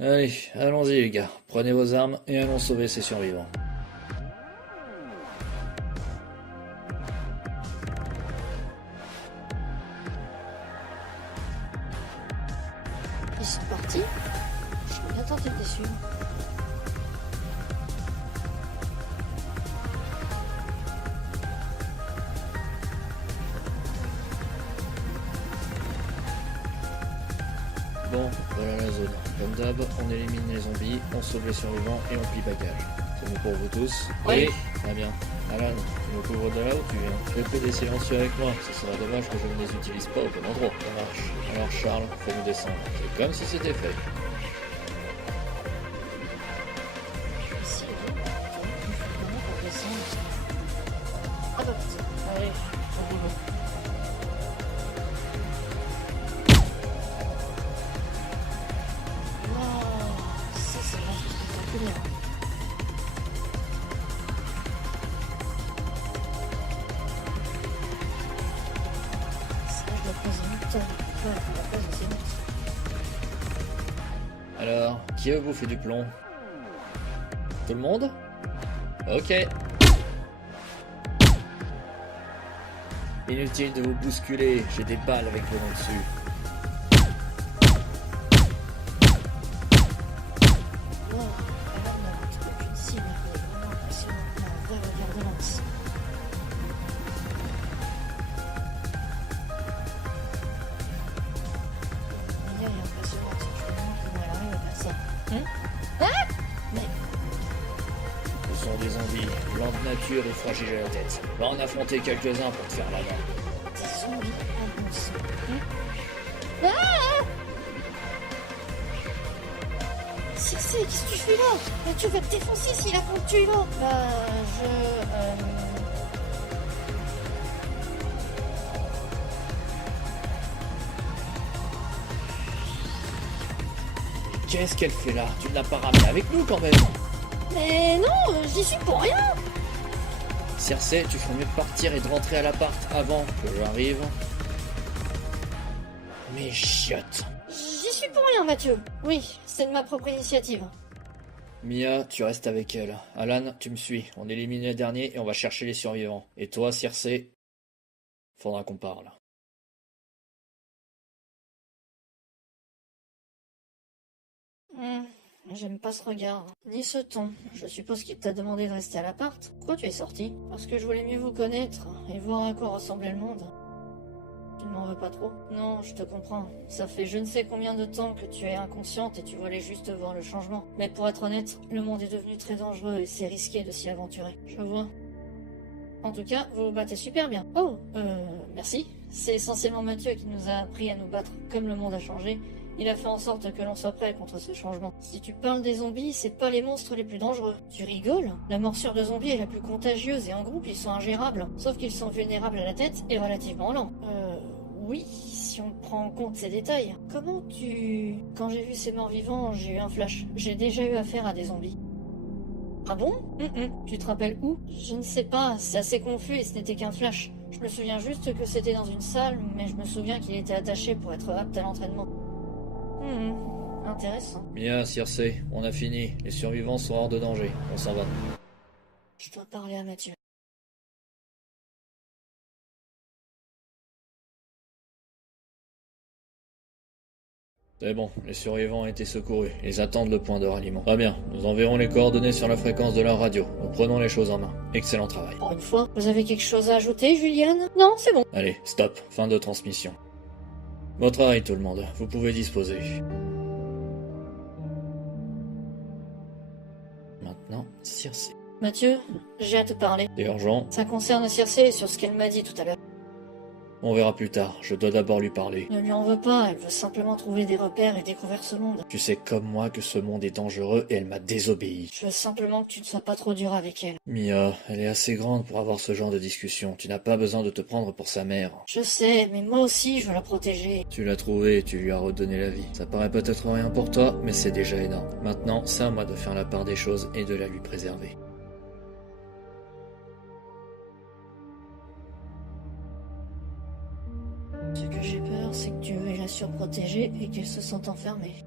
Allez, allons-y les gars, prenez vos armes et allons sauver ces survivants. Ils sont partis. Je suis bien tenté de les suivre. Bon, voilà la zone. Comme d'hab, on élimine les zombies, on sauve les survivants et on plie bagage. C'est bon pour vous tous? Oui. Très bien. Alan, tu me couvres de là où tu viens. Fais des silencieux avec moi, ce serait dommage que je ne les utilise pas au bon endroit. Ça marche. Alors Charles, fais-nous descendre. C'est comme si c'était fait. Ici, il faut vraiment qu'on descende. Ah bah putain. Allez, au boulot. Waouh, ça c'est vraiment spectaculaire. Ça, je dois poser une tonne. Ouais, on va poser, c'est bon. Alors, qui veut bouffer du plomb? Tout le monde? Ok. Inutile de vous bousculer, j'ai des balles avec vos noms dessus. Wow, alors on a trouvé qu'une cible, elle est vraiment impressionnante. Un vrai regard de lance. Mia est impressionnante, je me demande comment elle arrive à faire ça. Mais Ce sont des zombies, blancs de nature et fragiles à la tête. Va en affronter quelques-uns pour te faire la main. des zombies à bon sang. Circé, qu'est-ce que tu fais là? Tu vas te défoncer s'il apprend que tu es là. Qu'est-ce qu'elle fait là? Tu ne l'as pas ramenée avec nous quand même. Mais non, j'y suis pour rien. Circé, tu ferais mieux de partir et de rentrer à l'appart avant que j'arrive. Mes chiottes. J'y suis pour rien, Mathieu. Oui, c'est de ma propre initiative. Mia, tu restes avec elle. Alan, tu me suis. On élimine les derniers et on va chercher les survivants. Et toi, Circé, faudra qu'on parle. J'aime pas ce regard, ni ce ton. Je suppose qu'il t'a demandé de rester à l'appart. Pourquoi tu es sorti? Parce que je voulais mieux vous connaître et voir à quoi ressemblait le monde. Tu ne m'en veux pas trop? Non, je te comprends. Ça fait je ne sais combien de temps que tu es inconsciente et tu voulais juste voir le changement. Mais pour être honnête, le monde est devenu très dangereux et c'est risqué de s'y aventurer. Je vois. En tout cas, vous vous battez super bien. Oh, merci. C'est essentiellement Mathieu qui nous a appris à nous battre. Comme le monde a changé, il a fait en sorte que l'on soit prêt contre ce changement. Si tu parles des zombies, c'est pas les monstres les plus dangereux. Tu rigoles? La morsure de zombie est la plus contagieuse et en groupe ils sont ingérables. Sauf qu'ils sont vulnérables à la tête et relativement lents. Oui, si on prend en compte ces détails. Comment tu... Quand j'ai vu ces morts vivants, j'ai eu un flash. J'ai déjà eu affaire à des zombies. Ah bon? Tu te rappelles où? Je ne sais pas, c'est assez confus et ce n'était qu'un flash. Je me souviens juste que c'était dans une salle, mais je me souviens qu'il était attaché pour être apte à l'entraînement. Intéressant. Mia, Circé, on a fini. Les survivants sont hors de danger. On s'en va. Je dois parler à Mathieu. C'est bon, les survivants ont été secourus. Ils attendent le point de ralliement. Très bien, nous enverrons les coordonnées sur la fréquence de leur radio. Nous prenons les choses en main. Excellent travail. Pour une fois, vous avez quelque chose à ajouter, Juliane? Non, c'est bon. Allez, stop, fin de transmission. Bon travail tout le monde, vous pouvez disposer. Maintenant, Circé. Mathieu, j'ai à te parler. C'est urgent, Ça concerne Circé sur ce qu'elle m'a dit tout à l'heure. on verra plus tard, je dois d'abord lui parler. Ne lui en veux pas, elle veut simplement trouver des repères et découvrir ce monde. Tu sais comme moi que ce monde est dangereux et elle m'a désobéi. Je veux simplement que tu ne sois pas trop dur avec elle. Mia, elle est assez grande pour avoir ce genre de discussion. Tu n'as pas besoin de te prendre pour sa mère. Je sais, mais moi aussi, je veux la protéger. Tu l'as trouvée et tu lui as redonné la vie. Ça paraît peut-être rien pour toi, mais c'est déjà énorme. Maintenant, c'est à moi de faire la part des choses et de la lui préserver. Ce que j'ai peur, c'est que tu veuilles la surprotéger et qu'elle se sente enfermée.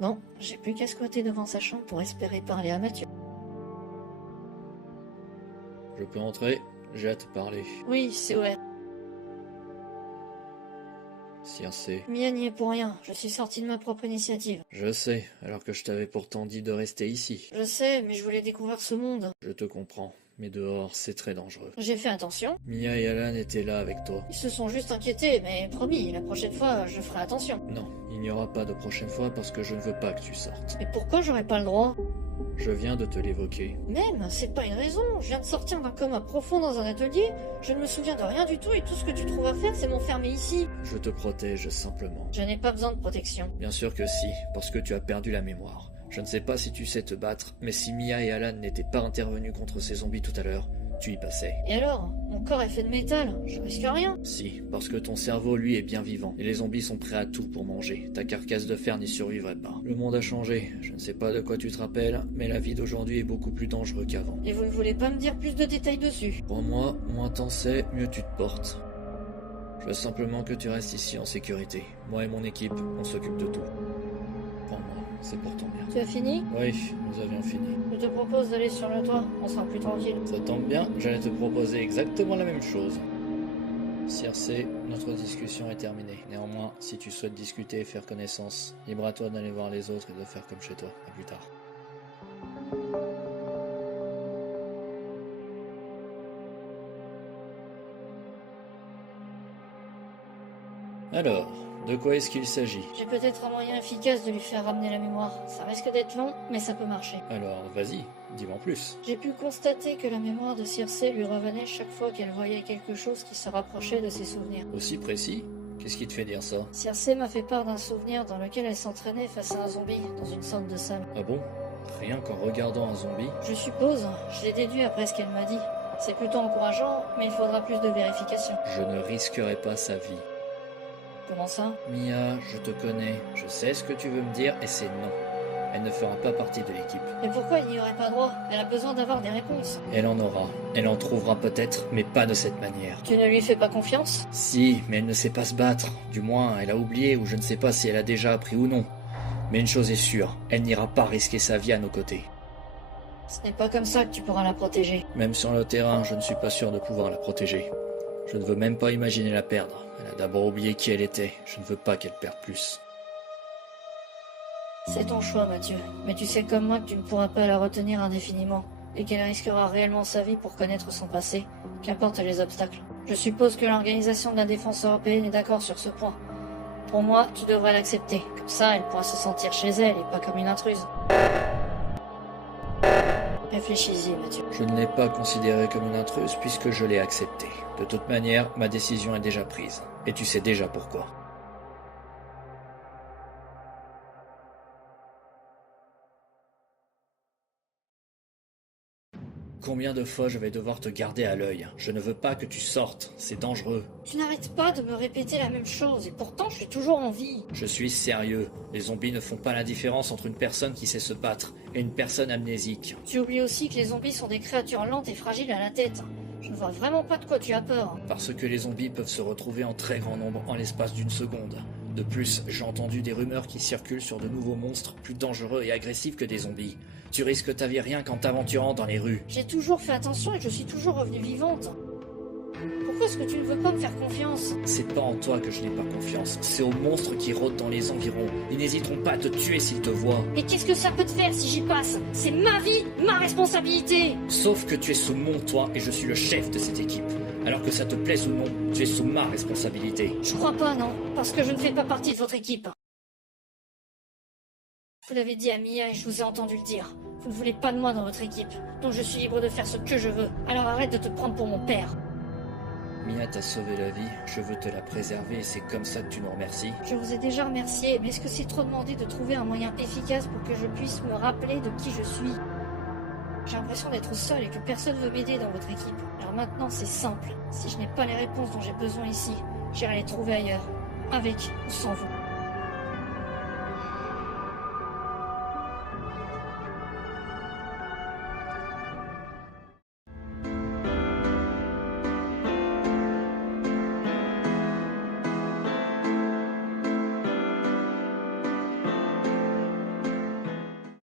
Bon, j'ai plus qu'à squatter devant sa chambre pour espérer parler à Mathieu. Je peux entrer? J'ai à te parler. Oui, c'est ouvert. Circé. Mia n'y est pour rien, je suis sortie de ma propre initiative. Je sais, alors que je t'avais pourtant dit de rester ici. Je sais, mais je voulais découvrir ce monde. Je te comprends, mais dehors, c'est très dangereux. J'ai fait attention. Mia et Alan étaient là avec toi. Ils se sont juste inquiétés, mais promis, la prochaine fois, je ferai attention. Non, il n'y aura pas de prochaine fois parce que je ne veux pas que tu sortes. Mais pourquoi j'aurais pas le droit? Je viens de te l'évoquer. Même, c'est pas une raison. Je viens de sortir d'un coma profond dans un atelier. Je ne me souviens de rien du tout et tout ce que tu trouves à faire, c'est m'enfermer ici. Je te protège simplement. Je n'ai pas besoin de protection. Bien sûr que si, parce que tu as perdu la mémoire. Je ne sais pas si tu sais te battre, mais si Mia et Alan n'étaient pas intervenus contre ces zombies tout à l'heure, tu y passais. Et alors? Mon corps est fait de métal. Je risque rien. Si, parce que ton cerveau, lui, est bien vivant, et les zombies sont prêts à tout pour manger. Ta carcasse de fer n'y survivrait pas. Le monde a changé. Je ne sais pas de quoi tu te rappelles, mais la vie d'aujourd'hui est beaucoup plus dangereuse qu'avant. Et vous ne voulez pas me dire plus de détails dessus? Pour moi, moins t'en sais, mieux tu te portes. Je veux simplement que tu restes ici en sécurité. Moi et mon équipe, on s'occupe de tout. Prends-moi, c'est pour ton bien. Tu as fini? Oui, nous avions fini. Je te propose d'aller sur le toit. On sera plus tranquille. Ça tombe bien, j'allais te proposer exactement la même chose. Circé, notre discussion est terminée. Néanmoins, si tu souhaites discuter et faire connaissance, libre à toi d'aller voir les autres et de faire comme chez toi. À plus tard. Alors, de quoi est-ce qu'il s'agit? J'ai peut-être un moyen efficace de lui faire ramener la mémoire. Ça risque d'être long, mais ça peut marcher. Alors, vas-y, dis-moi en plus. J'ai pu constater que la mémoire de Circé lui revenait chaque fois qu'elle voyait quelque chose qui se rapprochait de ses souvenirs. Aussi précis? Qu'est-ce qui te fait dire ça? Circé m'a fait part d'un souvenir dans lequel elle s'entraînait face à un zombie dans une sorte de salle. Ah bon? Rien qu'en regardant un zombie? Je suppose, je l'ai déduit après ce qu'elle m'a dit. C'est plutôt encourageant, mais il faudra plus de vérification. Je ne risquerai pas sa vie. Comment ça? Mia, je te connais. Je sais ce que tu veux me dire et c'est non. Elle ne fera pas partie de l'équipe. Mais pourquoi il n'y aurait pas droit? Elle a besoin d'avoir des réponses. Elle en aura. Elle en trouvera peut-être, mais pas de cette manière. Tu ne lui fais pas confiance? Si, mais elle ne sait pas se battre. Du moins, elle a oublié ou je ne sais pas si elle a déjà appris ou non. Mais une chose est sûre, elle n'ira pas risquer sa vie à nos côtés. Ce n'est pas comme ça que tu pourras la protéger. Même sur le terrain, je ne suis pas sûr de pouvoir la protéger. Je ne veux même pas imaginer la perdre. Elle a d'abord oublié qui elle était. Je ne veux pas qu'elle perde plus. C'est ton choix, Mathieu. Mais tu sais comme moi que tu ne pourras pas la retenir indéfiniment, et qu'elle risquera réellement sa vie pour connaître son passé, qu'importe les obstacles. Je suppose que l'Organisation de la Défense Européenne est d'accord sur ce point. Pour moi, tu devrais l'accepter. Comme ça, elle pourra se sentir chez elle et pas comme une intruse. Réfléchis-y, Mathieu. Je ne l'ai pas considérée comme une intruse puisque je l'ai acceptée. De toute manière, ma décision est déjà prise. Et tu sais déjà pourquoi. Combien de fois je vais devoir te garder à l'œil? Je ne veux pas que tu sortes, c'est dangereux. Tu n'arrêtes pas de me répéter la même chose, et pourtant je suis toujours en vie. Je suis sérieux. Les zombies ne font pas la différence entre une personne qui sait se battre et une personne amnésique. Tu oublies aussi que les zombies sont des créatures lentes et fragiles à la tête. Je ne vois vraiment pas de quoi tu as peur. Parce que les zombies peuvent se retrouver en très grand nombre en l'espace d'une seconde. De plus, j'ai entendu des rumeurs qui circulent sur de nouveaux monstres plus dangereux et agressifs que des zombies. Tu risques ta vie rien qu'en t'aventurant dans les rues. J'ai toujours fait attention et je suis toujours revenue vivante. Pourquoi est-ce que tu ne veux pas me faire confiance? C'est pas en toi que je n'ai pas confiance, c'est aux monstres qui rôdent dans les environs. Ils n'hésiteront pas à te tuer s'ils te voient. Mais qu'est-ce que ça peut te faire si j'y passe? C'est ma vie, ma responsabilité. Sauf que tu es sous mon toit et je suis le chef de cette équipe. Alors que ça te plaise ou non, tu es sous ma responsabilité. Je crois pas, non, parce que je ne fais pas partie de votre équipe. Vous l'avez dit à Mia et je vous ai entendu le dire. Vous ne voulez pas de moi dans votre équipe, donc je suis libre de faire ce que je veux. Alors arrête de te prendre pour mon père. Mia t'a sauvé la vie, je veux te la préserver et c'est comme ça que tu nous remercies. Je vous ai déjà remercié, mais est-ce que c'est trop demandé de trouver un moyen efficace pour que je puisse me rappeler de qui je suis? J'ai l'impression d'être seule et que personne veut m'aider dans votre équipe. Alors maintenant c'est simple, si je n'ai pas les réponses dont j'ai besoin ici, j'irai les trouver ailleurs, avec ou sans vous.